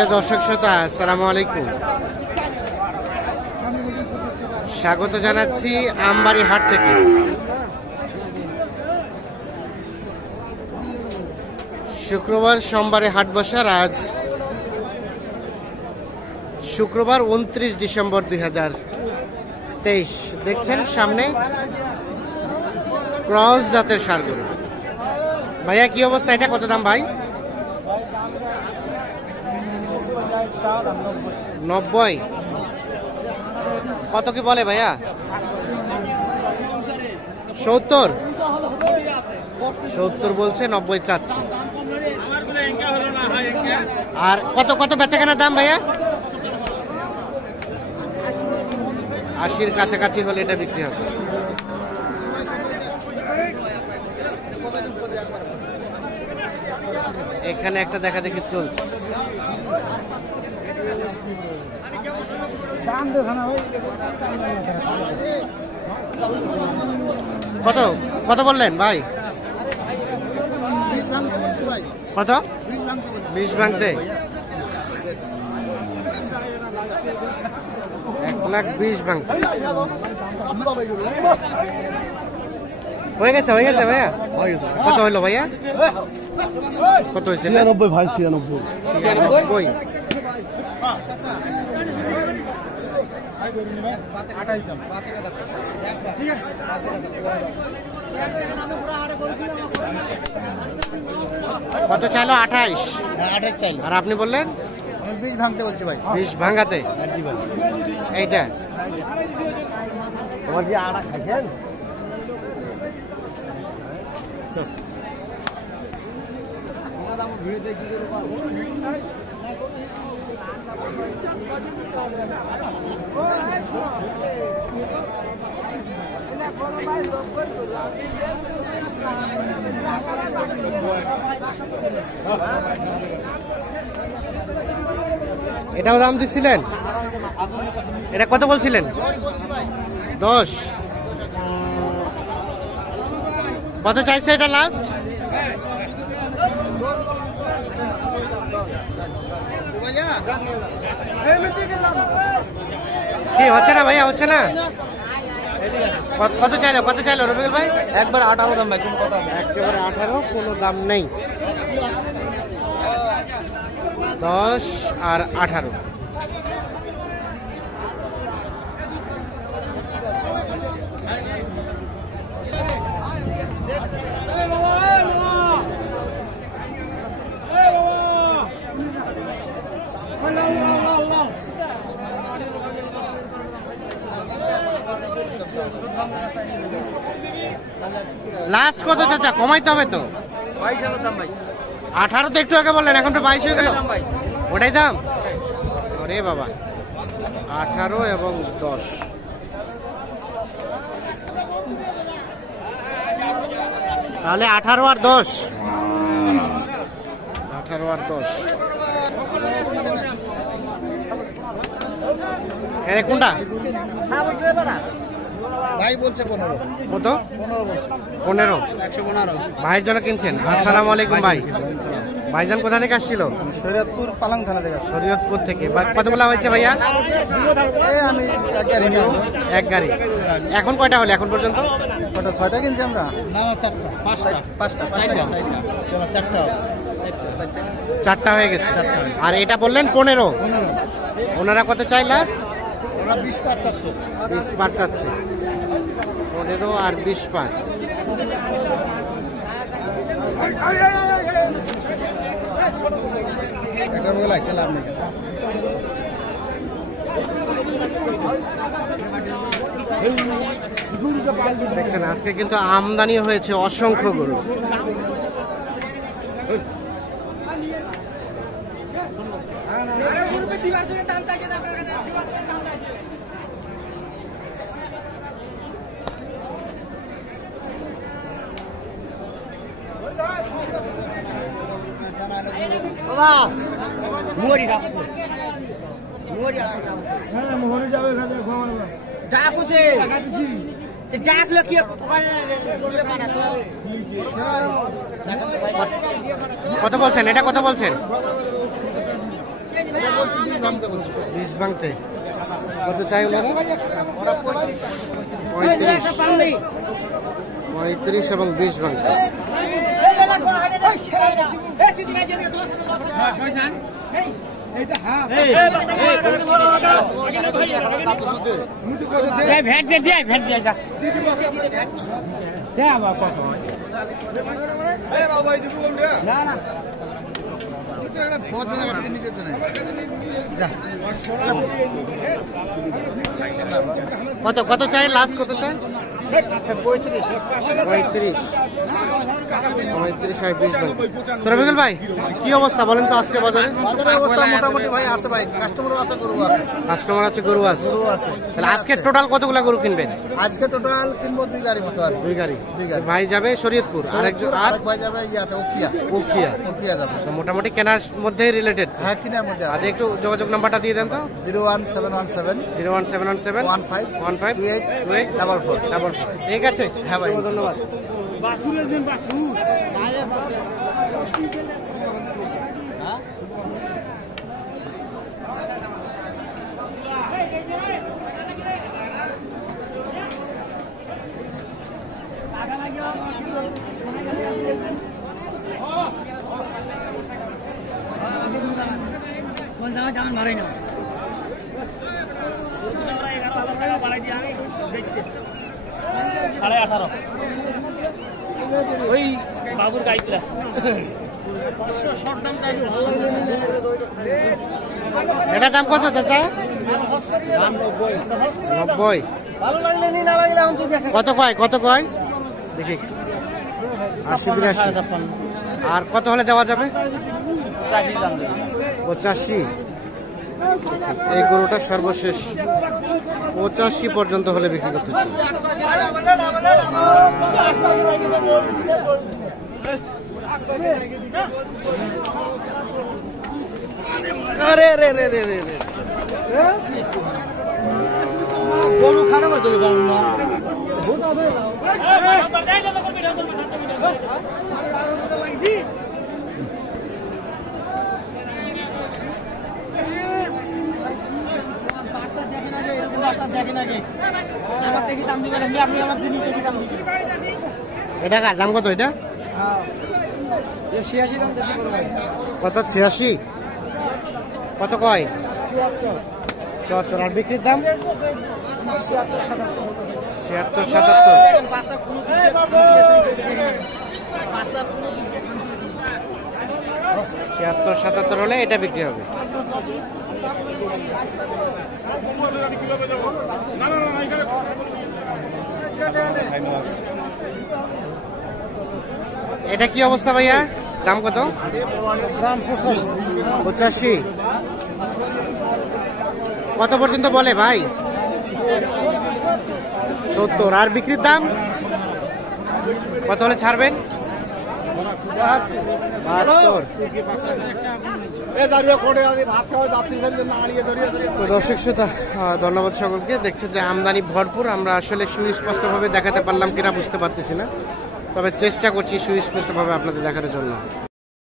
প্রিয় দর্শক শ্রোতা, আসসালামু আলাইকুম। স্বাগত জানাচ্ছি আমবাড়ি হাট থেকে। শুক্রবার সোমবারে হাট বসার আজ শুক্রবার 29 ডিসেম্বর 2023। দেখছেন সামনে ক্রস জাতের ষাঁড়গরু। ভাইয়া কি অবস্থা, এটা কত দাম ভাই? 90। কত কি বলে ভাইয়া? 70 বলছে, 90 চাচ্ছে। আর কত কত বেচা কেনার দাম ভাইয়া? 80-র কাছাকাছি হলে এটা বিক্রি হবে। এখানে একটা দেখা দেখি চলছে। কত কত বললেন ভাই? কত? 20 ভাঙতে। 1,20,000 ভাঙতে হয়ে গেছে ভাইয়া? কত হইলো ভাইয়া? কত হয়েছে? 96 ভাই, 96। কত চাইলো? 28। 28 চাইলো। আর আপনি বললেন 20 ভাঙতে বলছি ভাই। 20 ভাঙাতে। জি ভাই। এইটা তোমার কি আড়া খাইছেন? এটাও দাম দিচ্ছিলেন? এটা কত বলছিলেন? 10। কত চাইছে এটা লাস্ট? কি হচ্ছে না ভাইয়া, হচ্ছে না? কত চাইলো রবিউল ভাই? একবার 18 দাম ভাই, কোনো কথা নেই। একেবারে 18, কোনো দাম নেই। 10 আর 18। লাস্ট কত চাচা? কমাইতে হবে তো। 22 দাম ভাই। 18 তো একটু আগে বললেন, এখন তো 22 হয়ে গেল। ওটাই দাম? ওরে বাবা, 18 এবং 10। তাহলে 18 আর 10। 18 আর 10। এরে কোনটা ভাই বলছে 15। কত? 15 বলছে। 15। 115। ভাইয়ের জন্য কিনছেন? আসসালামু আলাইকুম ভাই। ভাইজান কোথা থেকে আসছিল? শরীয়তপুর পালাং থানা থেকে। শরীয়তপুর থেকে। কতগুলা হয়েছে ভাইয়া? আমি এক গাড়ি। এখন কয়টা হলো এখন পর্যন্ত? কটা? 6টা কিনছি আমরা। না না, 4টা। 4টা। 4টা হয়ে গেছে। আর এটা বললেন 15। ওনারা কত চাই লাস্ট? ওরা 20 পাঁচ চাচ্ছে। 20 পার চাচ্ছে। 15 আর 20 পার। এটা বলে একটা লাভ নেই। দেখছেন আজকে কিন্তু আমদানি হয়েছে অসংখ্য গরু। মোহরে যাবে এখানে ডাকুছে ডাকলো কি কত বলছেন? এটা কত বলছেন? বলছি 20 ভাঙতে বলছি। 20 ভাঙতে কত চাই ওনারা? ওরা 35 এবং 20 ভাঙতে। কত কত চাই লাস্ট কত চাই? 35 রবিকুল ভাই কি অবস্থা বলেন তো আজকে বাজারে? বাজারের অবস্থা মোটামুটি ভাই আছে ভাই, কাস্টমারও আছে, গরু আছে। কাস্টমার আছে, গরু আছে। গরু আছে। তাহলে আজকে টোটাল কতগুলা গরু কিনবেন? আজকে টোটাল কিনবো 2 গাড়ি মতো আর 2 গাড়ি। 2 গাড়ি। ভাই যাবে শরীয়তপুর, আরেকজন আর ভাই যাবে ইয়াতে উখিয়া। উখিয়া যাবে। তো মোটামুটি কেনার মধ্যে রিলেটেড। হ্যাঁ, কিনার মধ্যে আজ আছে। একটু যোগাযোগ নাম্বারটা দিয়ে দেন তো। 01717 01717 15 28 ঠিক আছে। হ্যাঁ ভাই, ধন্যবাদ। ওই বাবুর গাইগুলা এটার দাম কত চাচা? 90। ভালো লাগলে নি, না লাগলে এখন তুই দেখ। কত কয় দেখি 80 82। আর কত হলে দেওয়া যাবে? 85। এই গরুটা সর্বশেষ 85 পর্যন্ত হলে বিক্রি করতে চাই। আরে রে রে রে রে রে, গরু খারাপ হয়ে যাবে না। এটা কার দাম কত? এটা 86 দাম দিতে পারো ভাই। কত? 86। কত কয়? 74। আর বিক্রির দাম 76 76 77। 76 77 হলে এটা বিক্রি হবে। এটা কি অবস্থা ভাইয়া? দাম কত? দাম 85। কত পর্যন্ত বলে ভাই? 70। আর বিক্রির দাম কত হলে ছাড়বেন? 72। তো দর্শক শ্রোতা, ধন্যবাদ সকলকে। দেখছে যে আমদানি ভরপুর। আমরা আসলে সুস্পষ্টভাবে দেখাতে পারলাম কিনা বুঝতে পারতেছি না, তবে চেষ্টা করছি সুস্পষ্টভাবে আপনাদের দেখানোর জন্য।